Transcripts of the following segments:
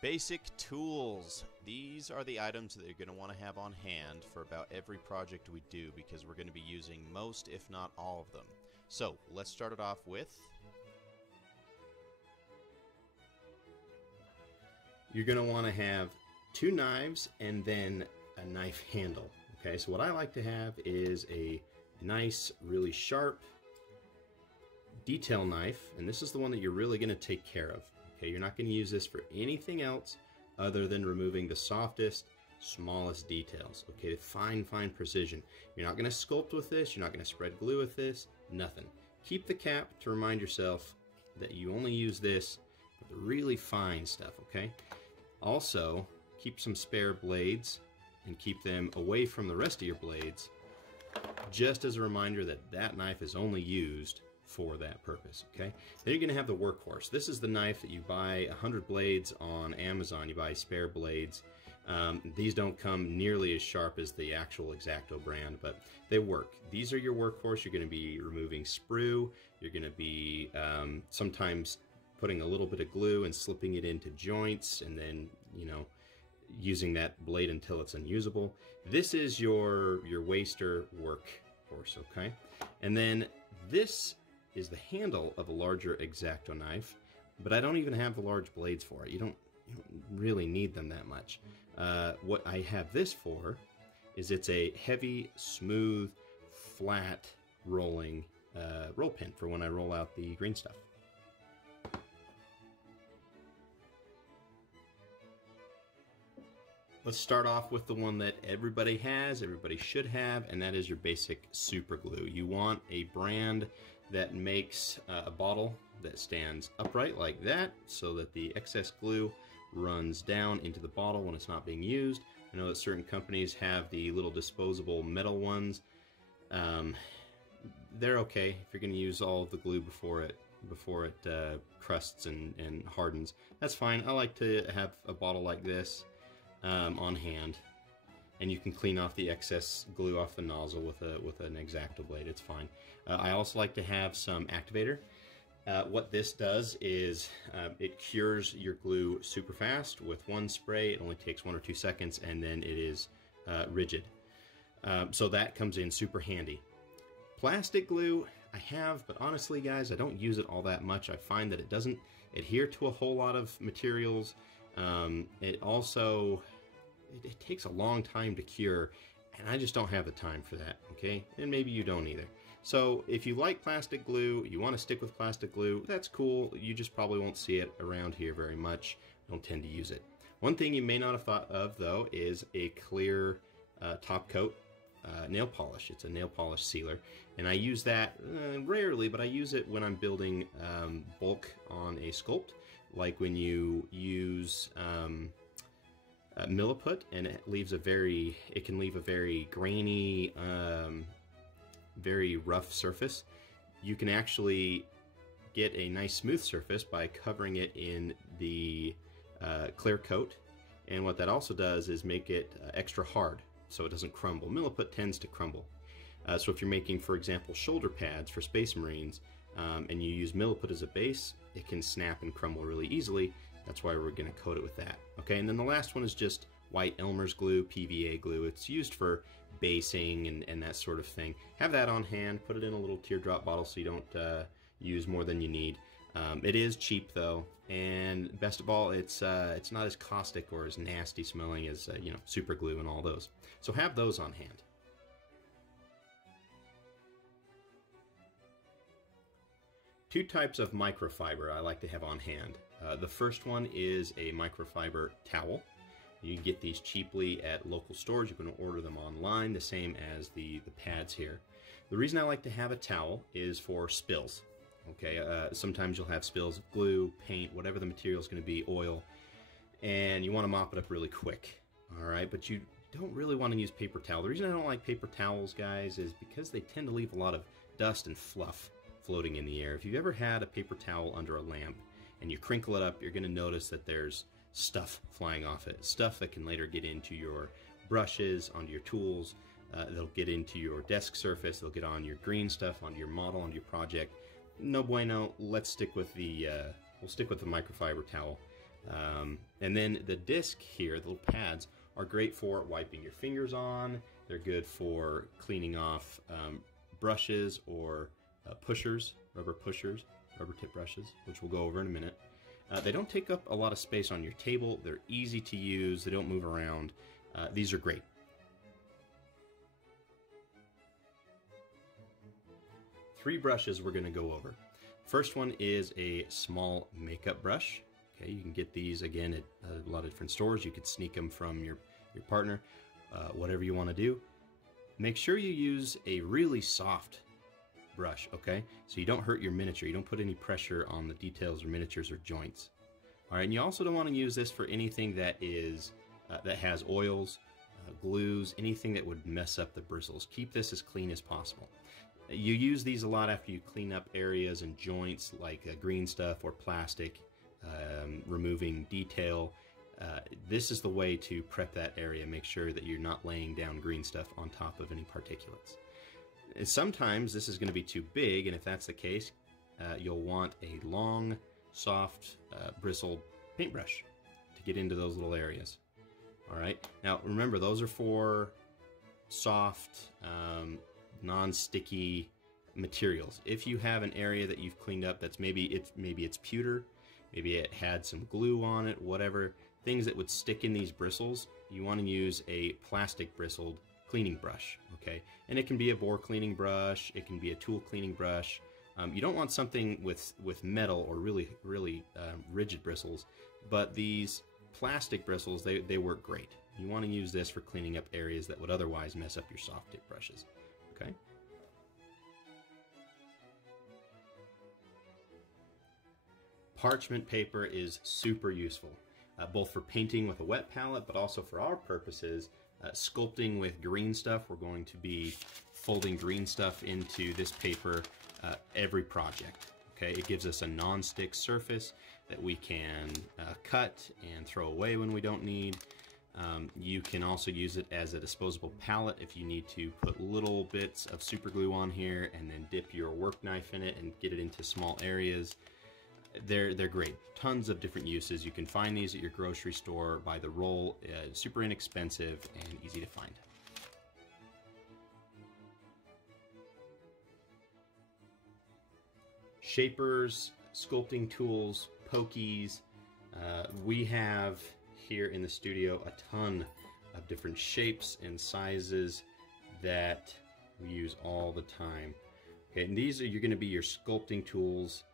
Basic tools. These are the items that you're going to want to have on hand for about every project we do because we're going to be using most, if not all of them. So let's start it off with... You're going to want to have two knives and then a knife handle. Okay, so what I like to have is a nice, really sharp detail knife, and this is the one that you're really going to take care of. Okay, you're not going to use this for anything else other than removing the softest, smallest details. Okay, fine precision. You're not going to sculpt with this, you're not going to spread glue with this, nothing. Keep the cap to remind yourself that you only use this for the really fine stuff, okay? Also, keep some spare blades and keep them away from the rest of your blades, just as a reminder that that knife is only used for that purpose, okay? Then you're going to have the workhorse. This is the knife that you buy 100 blades on Amazon. You buy spare blades. These don't come nearly as sharp as the actual X-Acto brand, but they work. These are your workhorse. You're going to be removing sprue. You're going to be sometimes putting a little bit of glue and slipping it into joints, and then, you know, using that blade until it's unusable. This is your waster workhorse, okay? And then this is the handle of a larger X-Acto knife, but I don't even have the large blades for it. You don't really need them that much. What I have this for is it's a heavy, smooth, flat rolling roll pin for when I roll out the green stuff. Let's start off with the one that everybody has, everybody should have, and that is your basic super glue. You want a brand that makes a bottle that stands upright like that so that the excess glue runs down into the bottle when it's not being used. I know that certain companies have the little disposable metal ones. They're okay if you're going to use all of the glue before it crusts and hardens. That's fine. I like to have a bottle like this on hand, and you can clean off the excess glue off the nozzle with an X-Acto blade. It's fine. I also like to have some activator. What this does is it cures your glue super fast with one spray. It only takes 1 or 2 seconds, and then it is rigid. So that comes in super handy. Plastic glue I have, but honestly guys, I don't use it all that much. I find that it doesn't adhere to a whole lot of materials. It also, it takes a long time to cure, and I just don't have the time for that, okay? And maybe you don't either. So if you like plastic glue, you want to stick with plastic glue, that's cool. You just probably won't see it around here very much. Don't tend to use it. One thing you may not have thought of, though, is a clear top coat nail polish. It's a nail polish sealer, and I use that rarely, but I use it when I'm building bulk on a sculpt, like when you use milliput, and it can leave a very grainy, very rough surface. You can actually get a nice smooth surface by covering it in the clear coat, and what that also does is make it extra hard so it doesn't crumble. Milliput tends to crumble. So if you're making, for example, shoulder pads for Space Marines, and you use milliput as a base, it can snap and crumble really easily. That's why we're going to coat it with that. Okay, and then the last one is just white Elmer's glue, PVA glue. It's used for basing and that sort of thing. Have that on hand. Put it in a little teardrop bottle so you don't use more than you need. It is cheap though, and best of all, it's not as caustic or as nasty smelling as you know, super glue and all those. So have those on hand. Two types of microfiber I like to have on hand. The first one is a microfiber towel. You can get these cheaply at local stores. You can order them online, the same as the pads here. The reason I like to have a towel is for spills. Okay, sometimes you'll have spills of glue, paint, whatever the material is going to be, oil, and you want to mop it up really quick. All right, but you don't really want to use paper towel. The reason I don't like paper towels, guys, is because they tend to leave a lot of dust and fluff floating in the air. If you've ever had a paper towel under a lamp and you crinkle it up, you're going to notice that there's stuff flying off it. Stuff that can later get into your brushes, onto your tools. They'll get into your desk surface. They'll get on your green stuff, onto your model, onto your project. No bueno. Let's stick with the we'll stick with the microfiber towel. And then the disc here, the little pads, are great for wiping your fingers on. They're good for cleaning off brushes or pushers, rubber tip brushes, which we'll go over in a minute. They don't take up a lot of space on your table. They're easy to use. They don't move around. These are great. Three brushes we're going to go over. First one is a small makeup brush. Okay, you can get these again at a lot of different stores. You could sneak them from your partner, whatever you want to do. Make sure you use a really soft brush, okay? So you don't hurt your miniature. You don't put any pressure on the details or miniatures or joints. All right, and you also don't want to use this for anything that is that has oils, glues, anything that would mess up the bristles. Keep this as clean as possible. You use these a lot after you clean up areas and joints like green stuff or plastic, removing detail. This is the way to prep that area. Make sure that you're not laying down green stuff on top of any particulates. And sometimes this is going to be too big, and if that's the case, you'll want a long, soft, bristled paintbrush to get into those little areas. All right. Now remember, those are for soft, non-sticky materials. If you have an area that you've cleaned up that's maybe it's pewter, maybe it had some glue on it, whatever, things that would stick in these bristles, you want to use a plastic bristled cleaning brush, okay? And it can be a bore cleaning brush, it can be a tool cleaning brush. You don't want something with metal or really rigid bristles, but these plastic bristles, they work great. You want to use this for cleaning up areas that would otherwise mess up your soft tip brushes, okay? Parchment paper is super useful, both for painting with a wet palette, but also for our purposes, sculpting with green stuff. We're going to be folding green stuff into this paper every project. Okay, it gives us a non-stick surface that we can cut and throw away when we don't need. You can also use it as a disposable palette if you need to put little bits of super glue on here and then dip your work knife in it and get it into small areas. They're great. Tons of different uses. You can find these at your grocery store by the roll. Super inexpensive and easy to find. Shapers, sculpting tools, pokies. We have here in the studio a ton of different shapes and sizes that we use all the time. Okay, and these are going to be your sculpting tools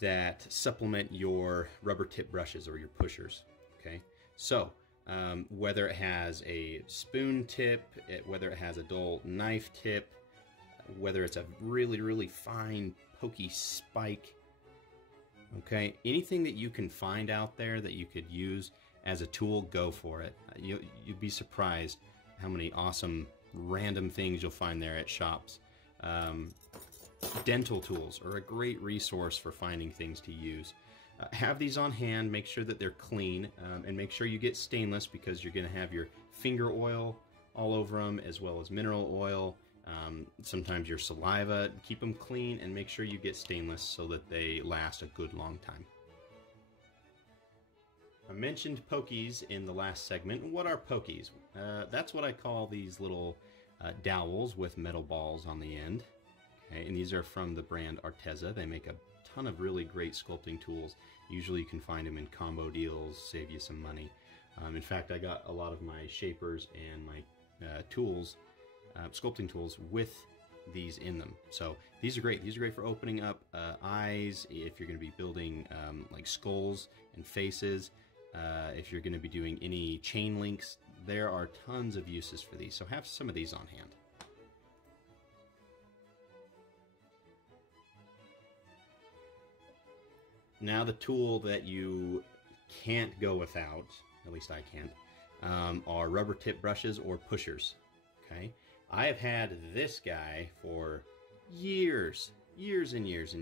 that supplement your rubber tip brushes or your pushers. Okay, so whether it has a spoon tip, whether it has a dull knife tip, whether it's a really fine pokey spike, okay, anything that you can find out there that you could use as a tool, go for it. You'd be surprised how many awesome random things you'll find there at shops. Dental tools are a great resource for finding things to use. Have these on hand, make sure that they're clean, and make sure you get stainless because you're going to have your finger oil all over them as well as mineral oil, sometimes your saliva. Keep them clean and make sure you get stainless so that they last a good long time. I mentioned pokies in the last segment. What are pokies? That's what I call these little dowels with metal balls on the end. Okay, and these are from the brand Arteza. They make a ton of really great sculpting tools. Usually you can find them in combo deals, save you some money. In fact, I got a lot of my shapers and my tools, sculpting tools, with these in them. So these are great. These are great for opening up eyes, if you're going to be building like skulls and faces, if you're going to be doing any chain links. There are tons of uses for these, so have some of these on hand. Now the tool that you can't go without, at least I can't, are rubber tip brushes or pushers. Okay, I have had this guy for years and years.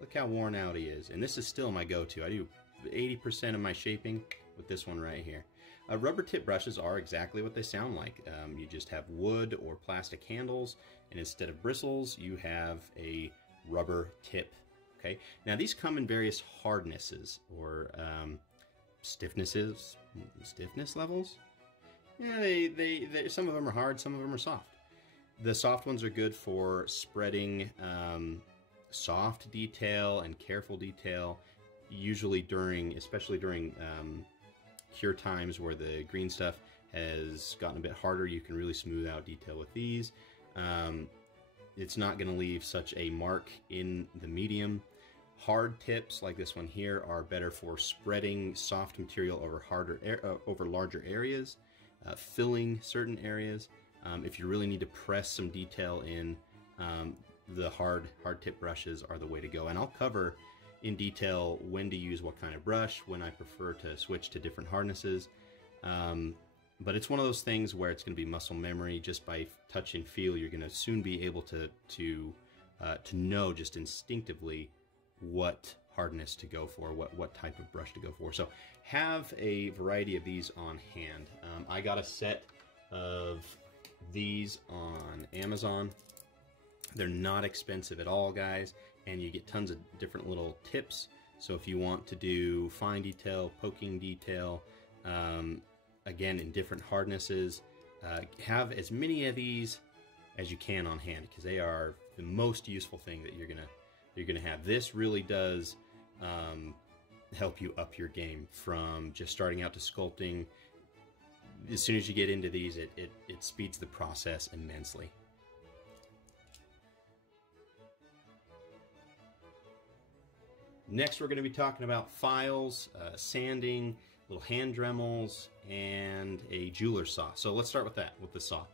Look how worn out he is, and this is still my go-to. I do 80% of my shaping with this one right here. Rubber tip brushes are exactly what they sound like. You just have wood or plastic handles, and instead of bristles, you have a rubber tip. Okay. Now these come in various hardnesses or stiffness levels. Yeah, they some of them are hard, some of them are soft. The soft ones are good for spreading soft detail and careful detail, usually especially during cure times where the green stuff has gotten a bit harder. You can really smooth out detail with these. It's not going to leave such a mark in the medium. Hard tips like this one here are better for spreading soft material over larger areas, filling certain areas. If you really need to press some detail in, the hard tip brushes are the way to go. And I'll cover in detail when to use what kind of brush, when I prefer to switch to different hardnesses. But it's one of those things where it's going to be muscle memory. Just by touch and feel, you're going to soon be able to know just instinctively what hardness to go for, what type of brush to go for. So have a variety of these on hand. I got a set of these on Amazon. They're not expensive at all, guys, and you get tons of different little tips. So if you want to do fine detail, poking detail, again in different hardnesses, have as many of these as you can on hand, because they are the most useful thing that you're gonna have. This really does help you up your game from just starting out to sculpting. As soon as you get into these, it speeds the process immensely. Next, we're going to be talking about files, sanding, little hand Dremels, and a jeweler saw. So let's start with that, with the saw.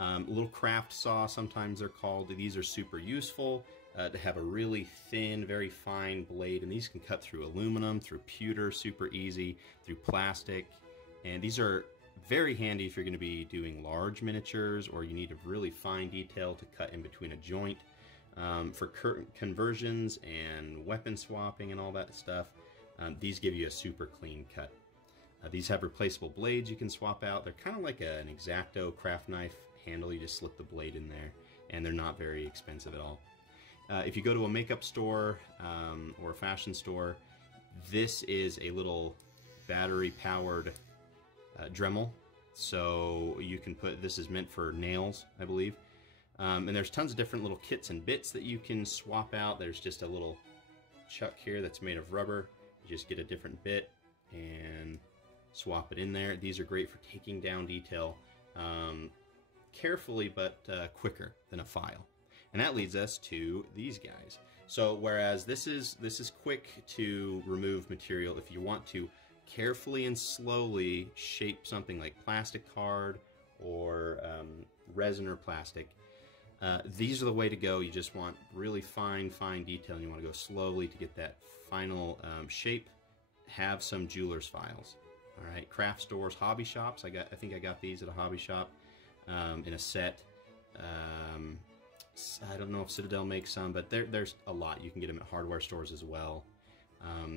A little craft saw, sometimes they're called. These are super useful to have a really thin, very fine blade, and these can cut through aluminum, through pewter, super easy, through plastic. And these are very handy if you're going to be doing large miniatures or you need a really fine detail to cut in between a joint. For conversions and weapon swapping and all that stuff, these give you a super clean cut. These have replaceable blades you can swap out. They're kind of like an X-Acto craft knife handle. You just slip the blade in there, and they're not very expensive at all. If you go to a makeup store or a fashion store, this is a little battery-powered Dremel. So you can put, this is meant for nails, I believe. And there's tons of different little kits and bits that you can swap out. There's just a little chuck here that's made of rubber. You just get a different bit and swap it in there. These are great for taking down detail carefully but quicker than a file. And that leads us to these guys. So whereas this is quick to remove material, if you want to carefully and slowly shape something like plastic card or resin or plastic, these are the way to go. You just want really fine detail, and you want to go slowly to get that final shape. Have some jeweler's files. All right, craft stores, hobby shops. I think I got these at a hobby shop in a set. I don't know if Citadel makes some, but there's a lot. You can get them at hardware stores as well.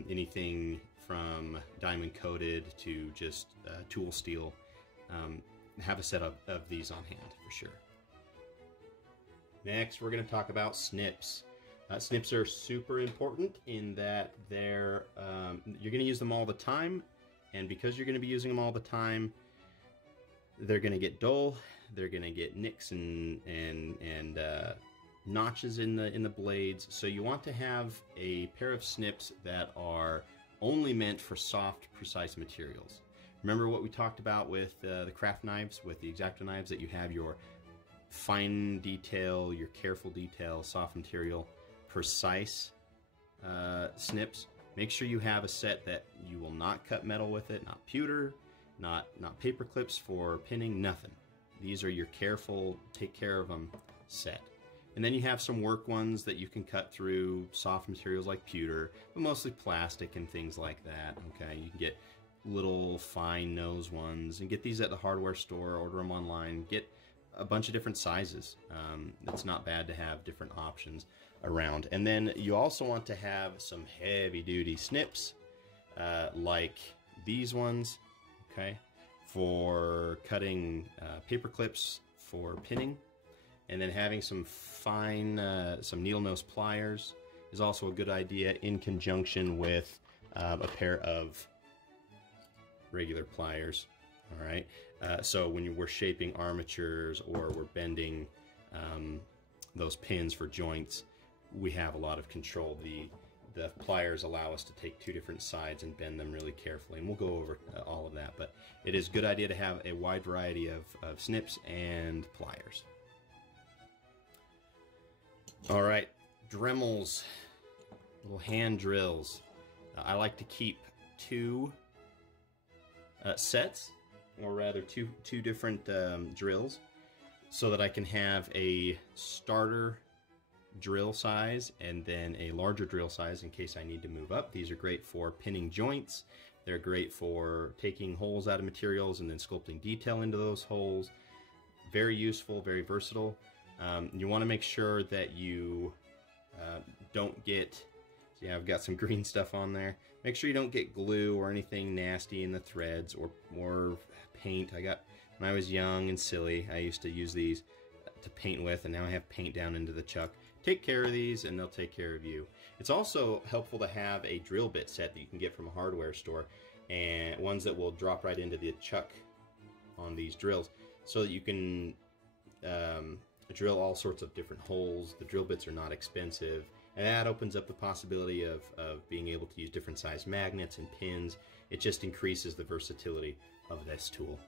Anything from diamond coated to just tool steel. Have a set of these on hand for sure. Next, we're going to talk about snips. Snips are super important in that you're going to use them all the time, and because you're going to be using them all the time, they're going to get dull. They're going to get nicks and notches in the blades. So you want to have a pair of snips that are only meant for soft, precise materials. Remember what we talked about with the craft knives, with the X-Acto knives, that you have your fine detail, your careful detail, soft material, precise snips. Make sure you have a set that you will not cut metal with it, not pewter, not paper clips for pinning, nothing. These are your careful, take care of them set. And then you have some work ones that you can cut through soft materials like pewter, but mostly plastic and things like that. Okay, you can get little fine nose ones and get these at the hardware store, order them online, get a bunch of different sizes. It's not bad to have different options around. And then you also want to have some heavy duty snips like these ones, okay, for cutting paper clips for pinning. And then having some fine, some needle nose pliers is also a good idea in conjunction with a pair of regular pliers. All right, so when we're shaping armatures or we're bending those pins for joints, we have a lot of control. The pliers allow us to take two different sides and bend them really carefully, and we'll go over all of that, but it is a good idea to have a wide variety of snips and pliers. All right, Dremels, little hand drills. I like to keep two sets, or rather two different drills, so that I can have a starter drill size and then a larger drill size in case I need to move up. These are great for pinning joints. They're great for taking holes out of materials and then sculpting detail into those holes. Very useful, very versatile. You want to make sure that you don't get, see, I've got some green stuff on there. Make sure you don't get glue or anything nasty in the threads or paint. When I was young and silly, I used to use these to paint with, and now I have paint down into the chuck. Take care of these and they'll take care of you. It's also helpful to have a drill bit set that you can get from a hardware store, and ones that will drop right into the chuck on these drills, so that you can drill all sorts of different holes. The drill bits are not expensive, and that opens up the possibility of being able to use different size magnets and pins. It just increases the versatility of this tool.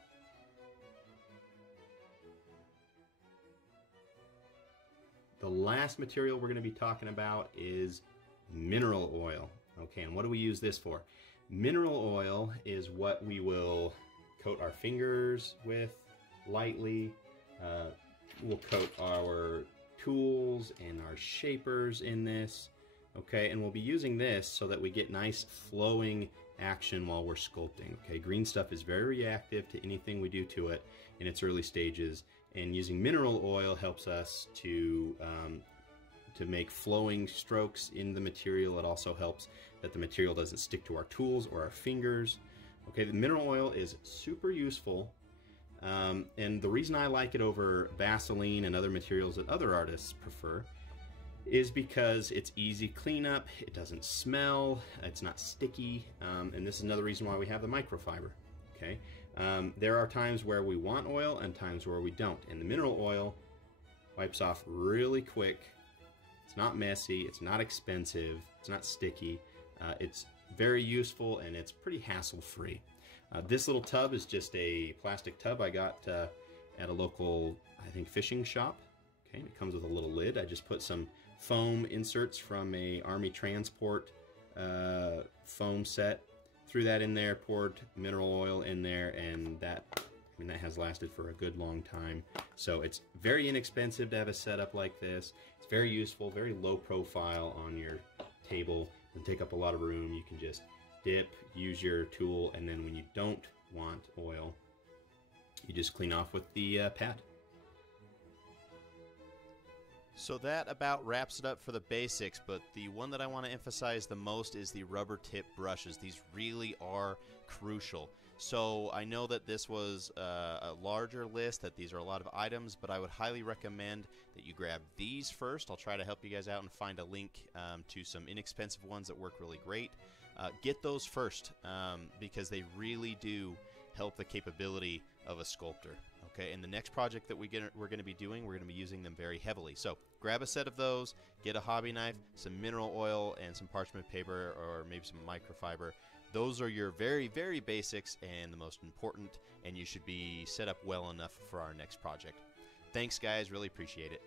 The last material we're going to be talking about is mineral oil. Okay, and what do we use this for? Mineral oil is what we will coat our fingers with lightly. We'll coat our tools and our shapers in this. Okay, and we'll be using this so that we get nice flowing action while we're sculpting. Okay, green stuff is very reactive to anything we do to it in its early stages, and using mineral oil helps us to make flowing strokes in the material. It also helps that the material doesn't stick to our tools or our fingers. Okay, the mineral oil is super useful, and the reason I like it over Vaseline and other materials that other artists prefer is because it's easy cleanup, it doesn't smell, it's not sticky, and this is another reason why we have the microfiber. Okay, there are times where we want oil and times where we don't, and the mineral oil wipes off really quick. It's not messy, it's not expensive, it's not sticky, it's very useful, and it's pretty hassle-free. This little tub is just a plastic tub I got at a local, I think, fishing shop. Okay, and it comes with a little lid. I just put some foam inserts from a Army transport foam set, threw that in there, poured mineral oil in there, and that has lasted for a good long time. So it's very inexpensive to have a setup like this. It's very useful, very low profile on your table, doesn't take up a lot of room. You can just dip, use your tool, and then when you don't want oil, you just clean off with the pad. So that about wraps it up for the basics, but the one that I want to emphasize the most is the rubber tip brushes. These really are crucial. So I know that this was a larger list, that these are a lot of items, but I would highly recommend that you grab these first. I'll try to help you guys out and find a link to some inexpensive ones that work really great. Get those first because they really do help the capability of a sculptor. Okay, in the next project that we're going to be doing, we're going to be using them very heavily. So grab a set of those, get a hobby knife, some mineral oil, and some parchment paper, or maybe some microfiber. Those are your very, very basics and the most important, and you should be set up well enough for our next project. Thanks, guys. Really appreciate it.